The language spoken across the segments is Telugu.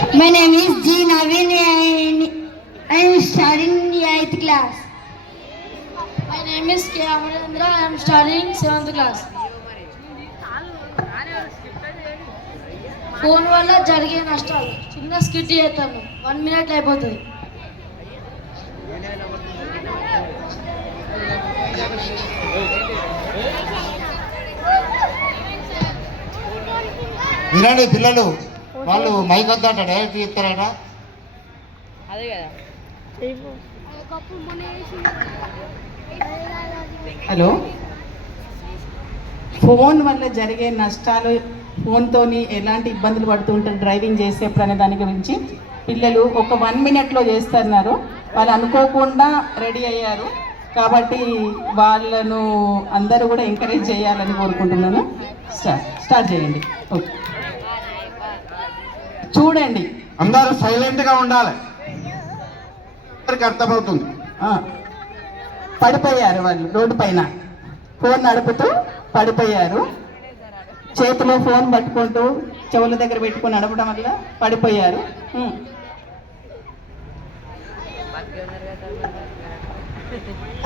My name is G. Navin and I am studying in the 8th class. My name is K. Amarendra. I am studying 7th class. Phone వల్ల జరిగే నష్టాలు చిన్న స్కిట్ చేస్తాను వన్ మినిట్ అయిపోతుంది వినండి పిల్లలు వాళ్ళు మైక్ వద్దంట డైరెక్ట్ చెప్తారట. హలో? ఫోన్ వల్ల జరిగే నష్టాలు ఫోన్తోని ఎలాంటి ఇబ్బందులు పడుతూ ఉంటారు డ్రైవింగ్ చేసేప్పుడు అనే దాని గురించి పిల్లలు ఒక వన్ మినిట్లో చేస్తున్నారు. వాళ్ళు అనుకోకుండా రెడీ అయ్యారు. కాబట్టి వాళ్ళను అందరూ కూడా ఎంకరేజ్ చేయాలని కోరుకుంటున్నాను. స్టార్ట్ స్టార్ట్ చేయండి. ఓకే. చూడండి. అందరూ సైలెంట్గా ఉండాలి. అందరికి అర్థమవుతుంది. ఆ, పడిపోయారు వాళ్ళు రోడ్డు పైన. ఫోన్ నడుపుతూ పడిపోయారు. చేతిలో ఫోన్ పట్టుకుంటూ చెవుల దగ్గర పెట్టుకొని నడపడం వల్ల పడిపోయారు.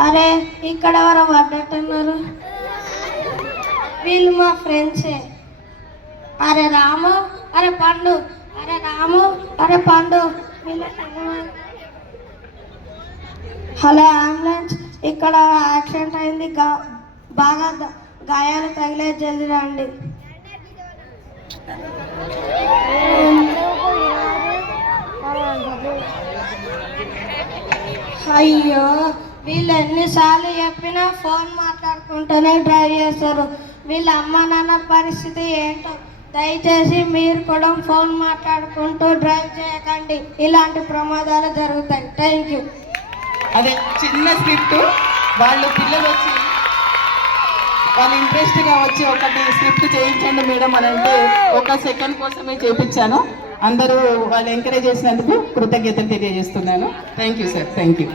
అరే ఇక్కడ ఎవరో పడ్డట్టున్నారు? వీళ్ళు మా ఫ్రెండ్సే అరే రాము అరే పండు అరే రాము అరే పండు. Hello ambulance. ఇక్కడ యాక్సిడెంట్ అయింది. బాగా గాయాలు తగిలే జల్దీ రండి. అయ్యో వీళ్ళు ఎన్నిసార్లు చెప్పినా ఫోన్ మాట్లాడుకుంటూనే డ్రైవ్ చేస్తారు. వీళ్ళ అమ్మ నాన్న పరిస్థితి ఏంటో దయచేసి మీరు కూడా ఫోన్ మాట్లాడుకుంటూ డ్రైవ్ చేయకండి. ఇలాంటి ప్రమాదాలు జరుగుతాయి. Thank you. అదే చిన్న స్క్రిప్ట్. వాళ్ళు పిల్లలు వచ్చి వాళ్ళు ఇంట్రెస్ట్గా వచ్చి ఒకటి స్క్రిప్ట్ చేయించండి మేడం అని అంటే ఒక సెకండ్ కోసమే చేయించాను. అందరూ వాళ్ళు ఎంకరేజ్ చేసినందుకు కృతజ్ఞతలు తెలియజేస్తున్నాను. Thank you sir. Thank you.